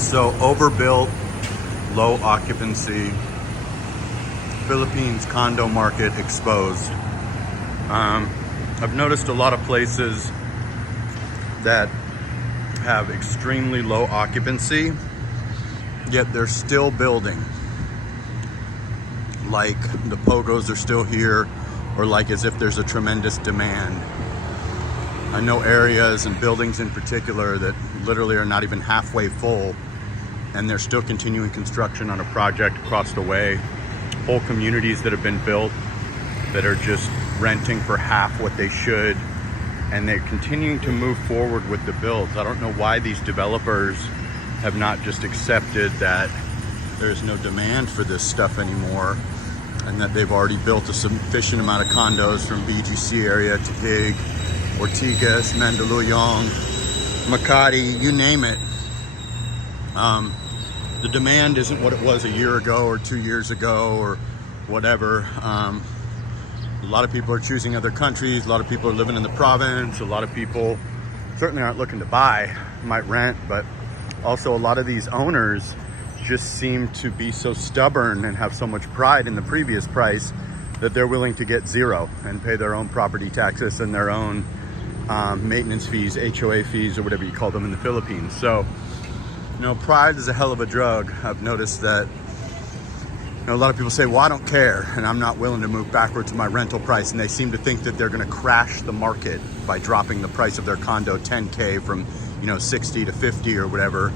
So overbuilt, low occupancy, Philippines condo market exposed. I've noticed a lot of places that have extremely low occupancy, yet they're still building. Like the POGOs are still here, or like as if there's a tremendous demand. I know areas and buildings in particular that literally are not even halfway full, and they're still continuing construction on a project across the way. Whole communities that have been built that are just renting for half what they should, and they're continuing to move forward with the builds. I don't know why these developers have not just accepted that there's no demand for this stuff anymore, and that they've already built a sufficient amount of condos from BGC area to Taguig, Ortigas, Mandaluyong, Makati, you name it. The demand isn't what it was a year ago or 2 years ago or whatever. A lot of people are choosing other countries. A lot of people are living in the province. A lot of people certainly aren't looking to buy, might rent, but also a lot of these owners just seem to be so stubborn and have so much pride in the previous price that they're willing to get zero and pay their own property taxes and their own maintenance fees, HOA fees, or whatever you call them in the Philippines. So, you know, pride is a hell of a drug. I've noticed that, you know, a lot of people say, well, I don't care, and I'm not willing to move backwards to my rental price. And they seem to think that they're going to crash the market by dropping the price of their condo 10K from, you know, 60 to 50 or whatever.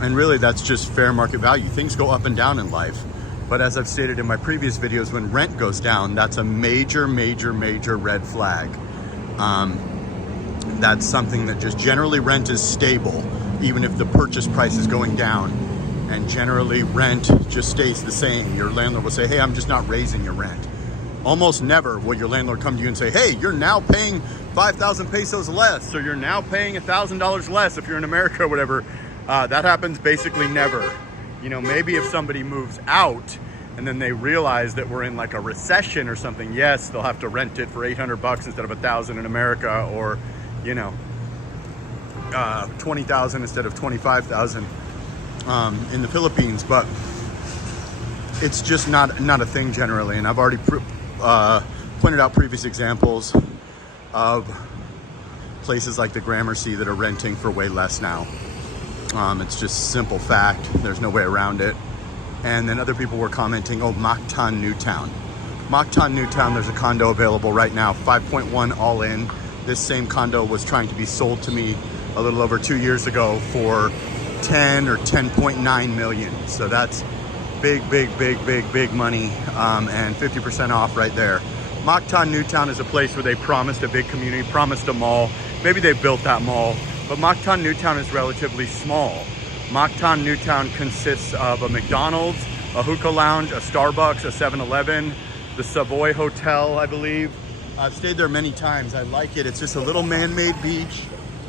And really, that's just fair market value. Things go up and down in life. But as I've stated in my previous videos, when rent goes down, that's a major, major, major red flag. That's something that just generally rent is stable, even if the purchase price is going down. And generally rent just stays the same. Your landlord will say, hey, I'm just not raising your rent. Almost never will your landlord come to you and say, hey, you're now paying 5,000 pesos less, or you're now paying $1,000 less if you're in America or whatever. That happens basically never. You know, maybe if somebody moves out and then they realize that we're in like a recession or something, yes, they'll have to rent it for 800 bucks instead of 1,000 in America, or, you know, 20,000 instead of 25,000 in the Philippines. But it's just not a thing generally. And I've already pointed out previous examples of places like the Gramercy that are renting for way less now. It's just simple fact. There's no way around it. And then other people were commenting, oh, Mactan Newtown. Mactan Newtown, there's a condo available right now, 5.1 all in. This same condo was trying to be sold to me a little over 2 years ago for 10 or 10.9 million. So that's big, big, big, big, big money, and 50% off right there. Mactan Newtown is a place where they promised a big community, promised a mall. Maybe they built that mall, but Mactan Newtown is relatively small. Mactan Newtown consists of a McDonald's, a hookah lounge, a Starbucks, a 7-Eleven, the Savoy Hotel, I believe. I've stayed there many times. I like it. It's just a little man-made beach.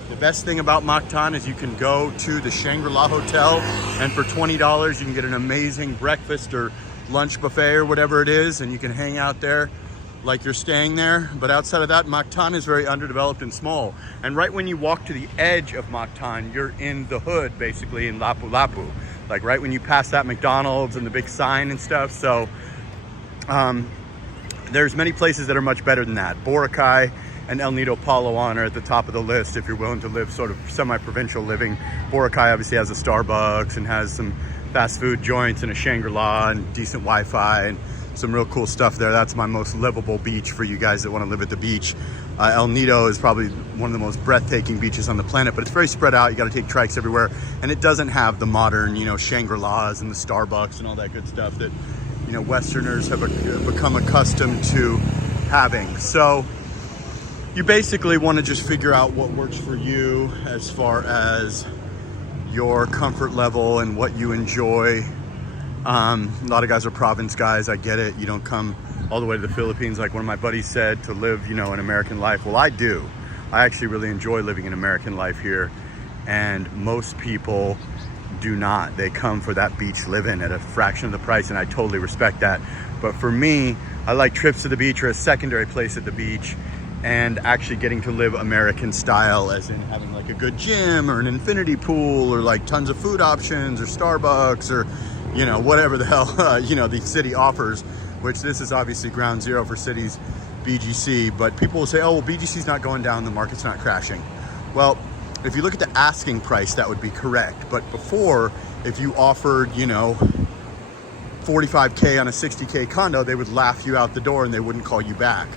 The best thing about Mactan is you can go to the Shangri-La Hotel, and for $20 you can get an amazing breakfast or lunch buffet or whatever it is, and you can hang out there like you're staying there. But outside of that, Mactan is very underdeveloped and small. And right when you walk to the edge of Mactan, you're in the hood, basically in Lapu-Lapu. Like right when you pass that McDonald's and the big sign and stuff. So there's many places that are much better than that. Boracay and El Nido, Palawan are at the top of the list if you're willing to live sort of semi-provincial living. Boracay obviously has a Starbucks and has some fast food joints and a Shangri-La and decent Wi-Fi and some real cool stuff there. That's my most livable beach for you guys that want to live at the beach. El Nido is probably one of the most breathtaking beaches on the planet, but it's very spread out. You got to take trikes everywhere, and it doesn't have the modern, you know, Shangri-Las and the Starbucks and all that good stuff that, you know, Westerners have become accustomed to having. So you basically want to just figure out what works for you as far as your comfort level and what you enjoy. A lot of guys are province guys. I get it. You don't come all the way to the Philippines, like one of my buddies said, to live, you know, an American life. Well, I do. I actually really enjoy living an American life here, and most people do not. They come for that beach living at a fraction of the price, and I totally respect that. But for me, I like trips to the beach or a secondary place at the beach, and actually getting to live American style, as in having like a good gym or an infinity pool or like tons of food options or Starbucks or, you know, whatever the hell, you know, the city offers, which this is obviously ground zero for cities, BGC. But people will say, oh, well, BGC's not going down, the market's not crashing. Well, if you look at the asking price, that would be correct. But before, if you offered, you know, 45K on a 60K condo, they would laugh you out the door and they wouldn't call you back.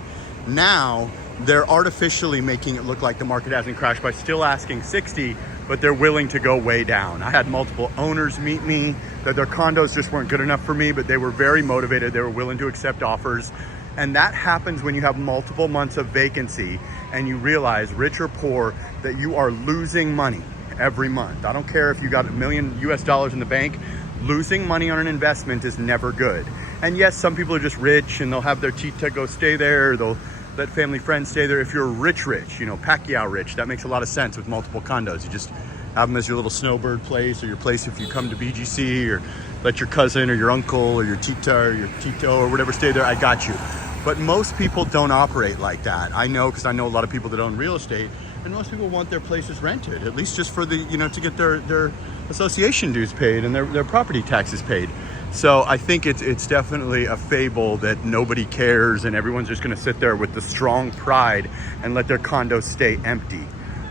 Now, they're artificially making it look like the market hasn't crashed by still asking 60, but they're willing to go way down. I had multiple owners meet me that their condos just weren't good enough for me, but they were very motivated. They were willing to accept offers. And that happens when you have multiple months of vacancy and you realize, rich or poor, that you are losing money every month. I don't care if you got $1 million US in the bank, losing money on an investment is never good. And yes, some people are just rich and they'll have their tita go stay there. They'll let family friends stay there. If you're rich, you know, Pacquiao rich, that makes a lot of sense with multiple condos. You just have them as your little snowbird place, or your place if you come to BGC, or let your cousin or your uncle or your tita or your tito or whatever stay there. I got you. But most people don't operate like that. I know, because I know a lot of people that own real estate, and most people want their places rented, at least just for the, you know, to get their association dues paid and their property taxes paid. So I think it's definitely a fable that nobody cares and everyone's just gonna sit there with the strong pride and let their condos stay empty.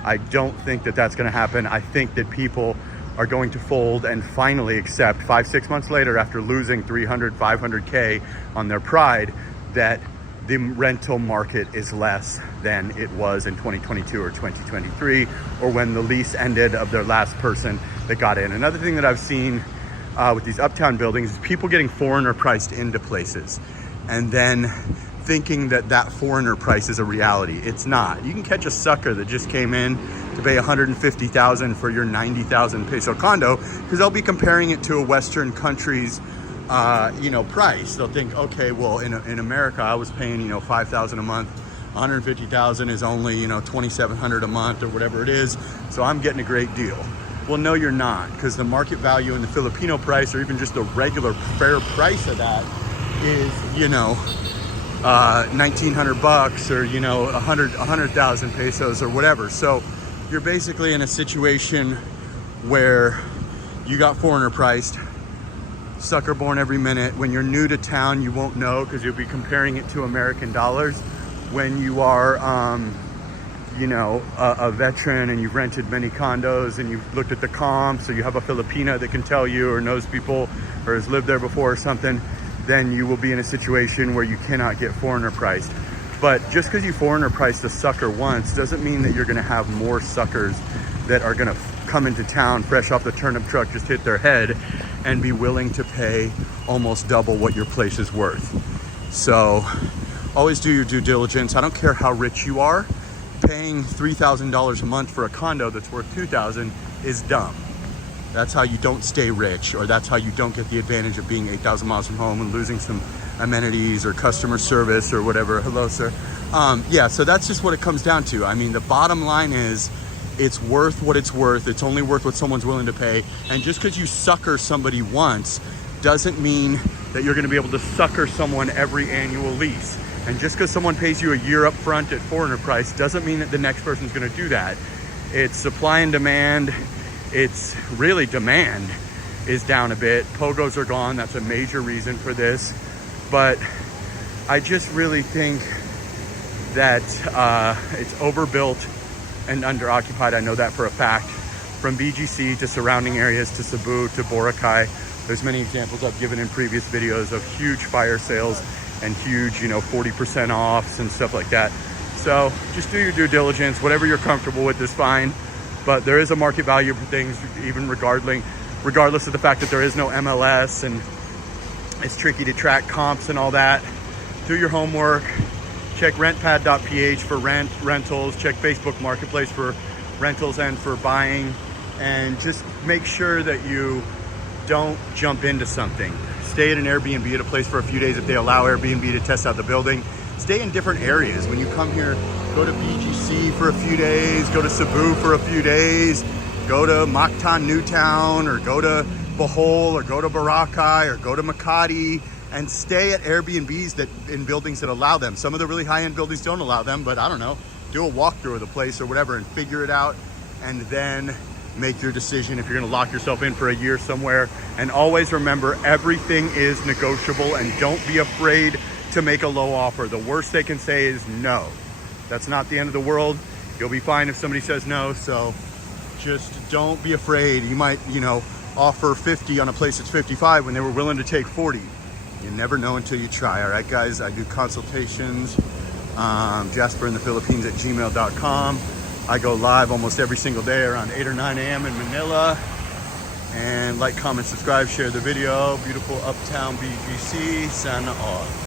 I don't think that that's gonna happen. I think that people are going to fold and finally accept 5-6 months later, after losing 300, 500K on their pride, that the rental market is less than it was in 2022 or 2023, or when the lease ended of their last person that got in. Another thing that I've seen with these uptown buildings is people getting foreigner priced into places and then thinking that that foreigner price is a reality. It's not. You can catch a sucker that just came in to pay $150,000 for your 90,000 peso condo, because they'll be comparing it to a Western country's you know, price. They'll think, okay, well, in America, I was paying, you know, $5,000 a month. 150,000 is only, you know, 2,700 a month or whatever it is. So I'm getting a great deal. Well, no, you're not, because the market value in the Filipino price, or even just the regular fair price of that, is, you know, 1,900 bucks, or, you know, 100,000 pesos or whatever. So you're basically in a situation where you got foreigner priced, sucker born every minute. When you're new to town, you won't know, because you'll be comparing it to American dollars. When you are, you know, a veteran and you've rented many condos and you've looked at the comps, or you have a Filipina that can tell you, or knows people, or has lived there before or something, then you will be in a situation where you cannot get foreigner priced. But just because you foreigner priced a sucker once doesn't mean that you're going to have more suckers that are going to come into town fresh off the turnip truck, just hit their head, and be willing to pay almost double what your place is worth. So always do your due diligence. I don't care how rich you are. Paying $3,000 a month for a condo that's worth $2,000 is dumb. That's how you don't stay rich, or that's how you don't get the advantage of being 8,000 miles from home and losing some amenities or customer service or whatever. Hello, sir. Yeah, so that's just what it comes down to. I mean, the bottom line is, it's worth what it's worth. It's only worth what someone's willing to pay. And just because you sucker somebody once doesn't mean that you're going to be able to sucker someone every annual lease. And just because someone pays you a year up front at foreigner price doesn't mean that the next person's going to do that. It's supply and demand. It's really demand is down a bit. POGOs are gone. That's a major reason for this. But I just really think that it's overbuilt and underoccupied. I know that for a fact. From BGC to surrounding areas to Cebu to Boracay, there's many examples I've given in previous videos of huge fire sales and huge, you know, 40% offs and stuff like that. So just do your due diligence. Whatever you're comfortable with is fine. But there is a market value for things, even regardless of the fact that there is no MLS and it's tricky to track comps and all that. Do your homework. Check rentpad.ph for rentals. Check Facebook Marketplace for rentals and for buying. And just make sure that you don't jump into something. Stay at an Airbnb at a place for a few days if they allow Airbnb to test out the building. Stay in different areas. When you come here, go to BGC for a few days, go to Cebu for a few days, go to Mactan Newtown, or go to Bohol, or go to Boracay, or go to Makati, and stay at Airbnbs that in buildings that allow them. Some of the really high-end buildings don't allow them, but I don't know, do a walkthrough of the place or whatever and figure it out, and then make your decision if you're gonna lock yourself in for a year somewhere. And always remember, everything is negotiable, and don't be afraid to make a low offer. The worst they can say is no. That's not the end of the world. You'll be fine if somebody says no, so just don't be afraid. You might, you know, offer 50 on a place that's 55 when they were willing to take 40. You never know until you try. All right, guys, I do consultations. JasperInthePhilippines at gmail.com. I go live almost every single day around 8 or 9 a.m. in Manila. And like, comment, subscribe, share the video. Beautiful uptown BGC, Sana all.